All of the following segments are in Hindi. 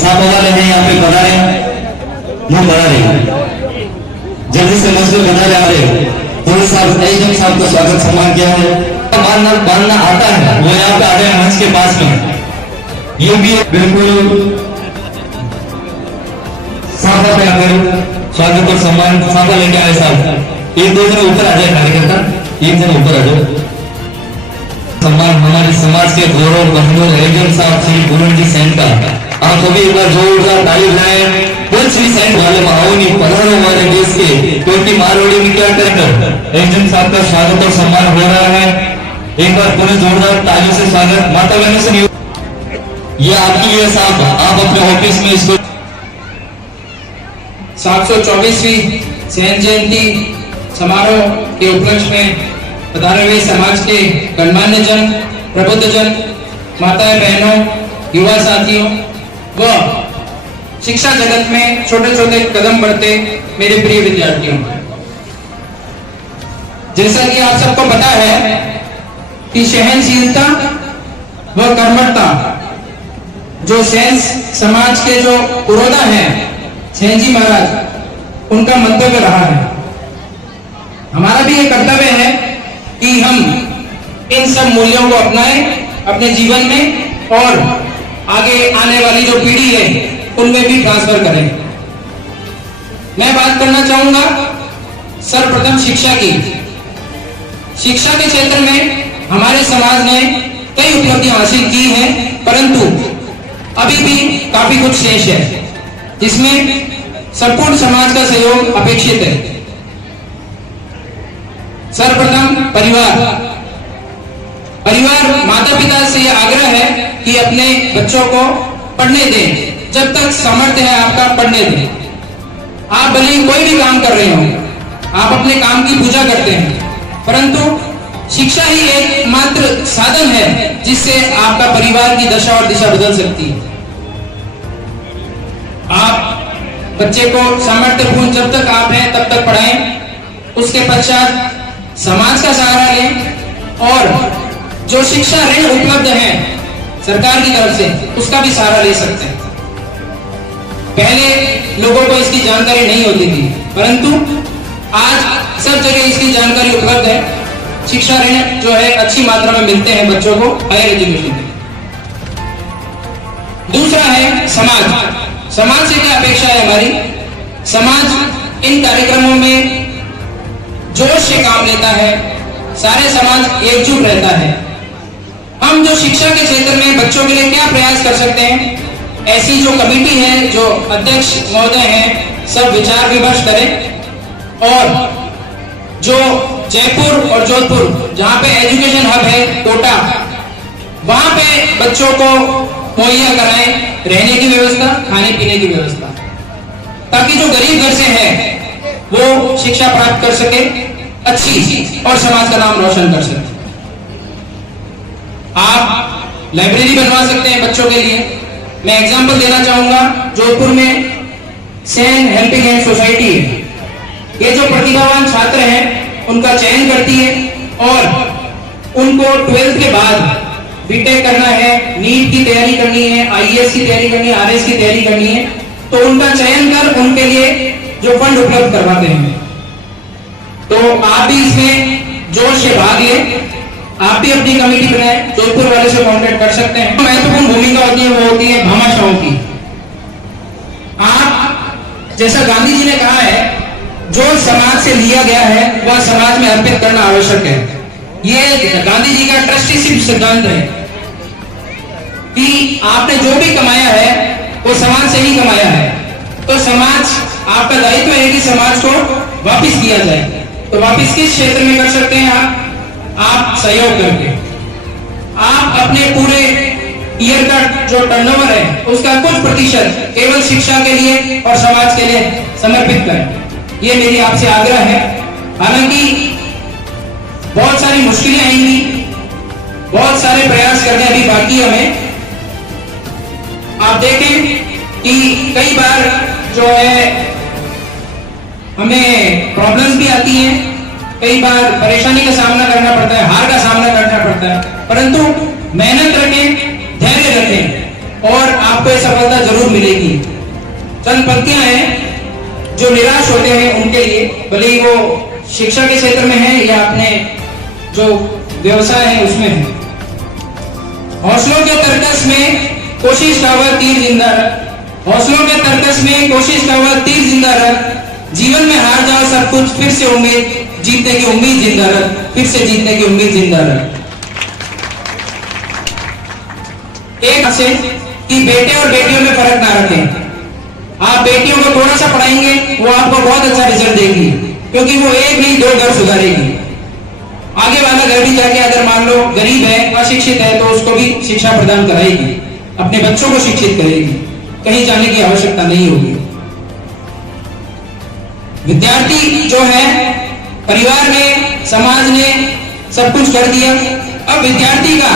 साहब वाले हैं यहाँ पे बना रहे मुंह बना रहे जल्दी से मजदूर बना रहे आ रहे पुलिस साहब एजेंट साहब को स्वागत सम्मान किया है। बांधना आता है वो यहाँ पे आ रहे हैं मंच के पास में। ये भी बिल्कुल साफा पे आकर स्वागत और सम्मान साफा लेके आए साहब। एक दो जन ऊपर आ जाए कार्यकर्ता, एक जन ऊपर आ जाओ। सम्मान हमारे समाज के गौरव बंधु एजेंट साहब श्री पूरन जी सैन का आप सभी एक बार जोरदार ताली बजाएं। कुछ भी सैन वाले माहौनी पधारो हमारे देश के, क्योंकि मारवाड़ी में क्या कहकर एजेंट साहब का स्वागत और सम्मान हो रहा है। एक बार पूरे जोरदार ताली से स्वागत। माता बहनों से ये आपकी है साहब, आप अपने ऑफिस में इसको 724वीं सैन जयंती समारोह के उपलक्ष्य में पधारे हुए समाज के गणमान्य जन, प्रबुद्ध जन, माताएं बहनों, युवा साथियों व शिक्षा जगत में छोटे छोटे कदम बढ़ते मेरे प्रिय विद्यार्थियों, जैसा कि आप सबको पता है कि सहनशीलता व कर्मठता जो सैन समाज के जो पुरोधा हैं सैन जी महाराज, उनका मंतव्य रहा है। हमारा भी ये कर्तव्य है कि हम इन सब मूल्यों को अपनाएं अपने जीवन में और आगे आने वाली जो पीढ़ी है उनमें भी ट्रांसफर करें। मैं बात करना चाहूंगा सर्वप्रथम शिक्षा की। शिक्षा के क्षेत्र में हमारे समाज ने कई उपलब्धियां हासिल की हैं, परंतु अभी भी काफी कुछ शेष है, जिसमें संपूर्ण समाज का सहयोग अपेक्षित है। सर्वप्रथम परिवार माता पिता से यह आग्रह है कि अपने बच्चों को पढ़ने दें, जब तक सामर्थ्य है आपका पढ़ने दें। आप भले ही कोई भी काम कर रहे हो, आप अपने काम की पूजा करते हैं, परंतु शिक्षा ही एकमात्र साधन है जिससे आपका परिवार की दशा और दिशा बदल सकती है। आप बच्चे को सामर्थ्यपूर्ण जब तक आप हैं तब तक पढ़ाएं, उसके पश्चात समाज का सहारा लें और जो शिक्षा ऋण उपलब्ध है सरकार की तरफ से उसका भी सहारा ले सकते हैं। पहले लोगों को इसकी जानकारी नहीं होती थी, परंतु आज सब जगह इसकी जानकारी उपलब्ध है। शिक्षा ऋण जो है अच्छी मात्रा में मिलते हैं बच्चों को हायर एजुकेशन में। दूसरा है समाज से क्या अपेक्षा है हमारी। समाज इन कार्यक्रमों में जोश से काम लेता है, सारे समाज एकजुट रहता है। हम जो शिक्षा के क्षेत्र में बच्चों के लिए क्या प्रयास कर सकते हैं, ऐसी जो कमेटी है, जो अध्यक्ष महोदय हैं, सब विचार विमर्श करें और जो जयपुर और जोधपुर जहाँ पे एजुकेशन हब है कोटा, वहां पे बच्चों को मुहैया कराएं रहने की व्यवस्था, खाने पीने की व्यवस्था, ताकि जो गरीब घर से है वो शिक्षा प्राप्त कर सके अच्छी और समाज का नाम रोशन कर सके। आप लाइब्रेरी बनवा सकते हैं बच्चों के लिए। मैं एग्जांपल देना चाहूंगा, जोधपुर में सैन हेल्पिंग हैंड सोसाइटी है। ये जो प्रतिभावान छात्र हैं उनका चयन करती है और उनको 12th के बाद बीटेक करना है, नीट की तैयारी करनी है, आईएएस की तैयारी करनी है, आरएस की तैयारी करनी है, तो उनका चयन कर उनके लिए जो फंड उपलब्ध करवाते हैं। तो आप भी इसमें जोश से भाग लें, आप भी अपनी कमेटी बनाएं, जोधपुर वाले से कांटेक्ट कर सकते हैं। महत्वपूर्ण भूमिका होती है वो होती है भामाशाहों की। आप जैसा गांधी जी ने कहा है, जो समाज से लिया गया है वह समाज में अर्पित करना आवश्यक है। ये गांधी जी का ट्रस्टीशिप सिद्धांत है कि आपने जो भी कमाया है वो समाज से ही कमाया है, तो समाज आपका दायित्व है कि समाज को वापस किया जाए। तो वापस किस क्षेत्र में कर सकते हैं आप सहयोग करके। आप अपने पूरे ईयर का जो टर्नओवर है उसका कुछ प्रतिशत केवल शिक्षा के लिए और समाज के लिए समर्पित करें, ये मेरी आपसे आग्रह है। हालांकि बहुत सारी मुश्किलें आएंगी, बहुत सारे प्रयास करने अभी बाकी हमें। आप देखें कि कई बार जो है हमें प्रॉब्लम्स भी आती हैं, कई बार परेशानी का सामना करना पड़ता है, हार का सामना करना पड़ता है, परंतु मेहनत रखें, धैर्य रखें और आपको ये सफलता जरूर मिलेगी। चंद पंक्तियां हैं जो निराश होते हैं उनके लिए, भले ही वो शिक्षा के क्षेत्र में है या अपने जो व्यवसाय है उसमें है। हौसलों के तरकस में कोशिश का वह तीर जिंदा रख, हौसलों के तरकस में कोशिश का वह तीर जिंदा रख, जीवन में हार जाओ सब कुछ, फिर से उम्मीद जीतने की उम्मीद जिंदा रख, फिर से जीतने की उम्मीद जिंदा रख। एक से कि बेटे और बेटियों में फर्क ना रखें। आप बेटियों को थोड़ा सा पढ़ाएंगे वो आपको बहुत अच्छा रिजल्ट देगी, क्योंकि वो एक नहीं दो घर सुधारेगी। आगे वाला घर भी जाके अगर मान लो गरीब है, अशिक्षित है, तो उसको भी शिक्षा प्रदान कराएगी, अपने बच्चों को शिक्षित करेगी, कहीं जाने की आवश्यकता नहीं होगी। विद्यार्थी जो है, परिवार ने, समाज ने सब कुछ कर दिया, अब विद्यार्थी का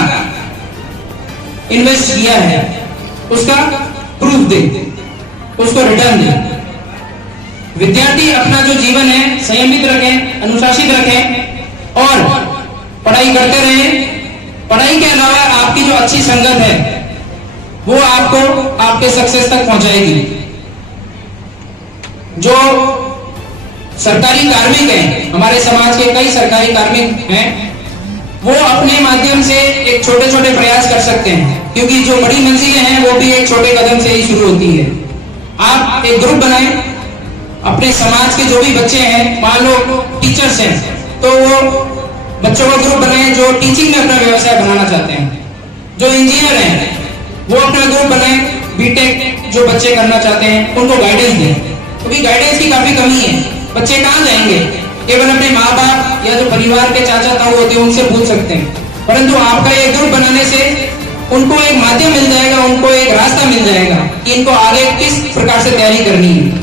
इन्वेस्ट किया है उसका प्रूफ दे, उसको रिटर्न दे। विद्यार्थी अपना जो जीवन है संयमित रखें, अनुशासित रखें और पढ़ाई करते रहें। पढ़ाई के अलावा आपकी जो अच्छी संगत है वो आपको आपके सक्सेस तक पहुंचाएगी। जो सरकारी कार्मिक हैं, हमारे समाज के कई सरकारी कार्मिक हैं, वो अपने माध्यम से एक छोटे छोटे प्रयास कर सकते हैं, क्योंकि जो बड़ी मंजिलें हैं वो भी एक छोटे कदम से ही शुरू होती है। आप एक ग्रुप बनाएं, अपने समाज के जो भी बच्चे हैं, मान लो टीचर्स हैं, तो वो बच्चों का ग्रुप बनाएं जो टीचिंग में अपना व्यवसाय बनाना चाहते हैं। जो इंजीनियर हैं वो अपना ग्रुप बनाएं, बीटेक जो बच्चे करना चाहते हैं उनको गाइडेंस दें, क्योंकि गाइडेंस की काफी कमी है। बच्चे कहाँ जाएंगे? केवल अपने माँ बाप या जो परिवार के चाचा ताऊ होते हैं उनसे पूछ सकते हैं, परंतु आपका ये ग्रुप बनाने से उनको एक माध्यम मिल जाएगा, उनको एक रास्ता मिल जाएगा कि इनको आगे किस प्रकार से तैयारी करनी है।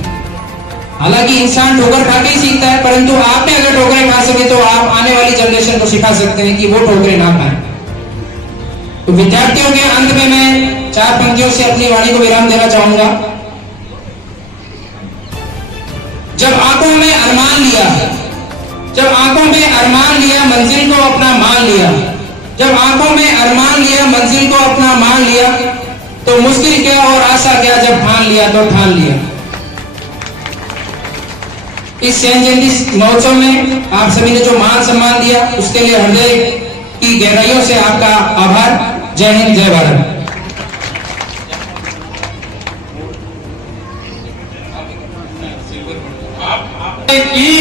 हालांकि इंसान ठोकर खा के ही सीखता है, परंतु आपने अगर ठोकरें खा सके तो आप आने वाली जनरेशन को सिखा सकते हैं कि वो ठोकरें ना खाएं। तो विद्यार्थियों के अंत में मैं 4 पंक्तियों से अपनी वाणी को विराम देना चाहूंगा। जब आंखों में अरमान लिया, जब आंखों में अरमान लिया, मंजिल को अपना मान लिया, जब आंखों में अरमान लिया, मंजिल को अपना मान लिया, तो मुश्किल क्या और आशा क्या, जब ठान लिया तो ठान लिया। इस सेंट जयंती महोत्सव में आप सभी ने जो मान सम्मान दिया उसके लिए हृदय की गहराइयों से आपका आभार। जय हिंद, जय भारत। की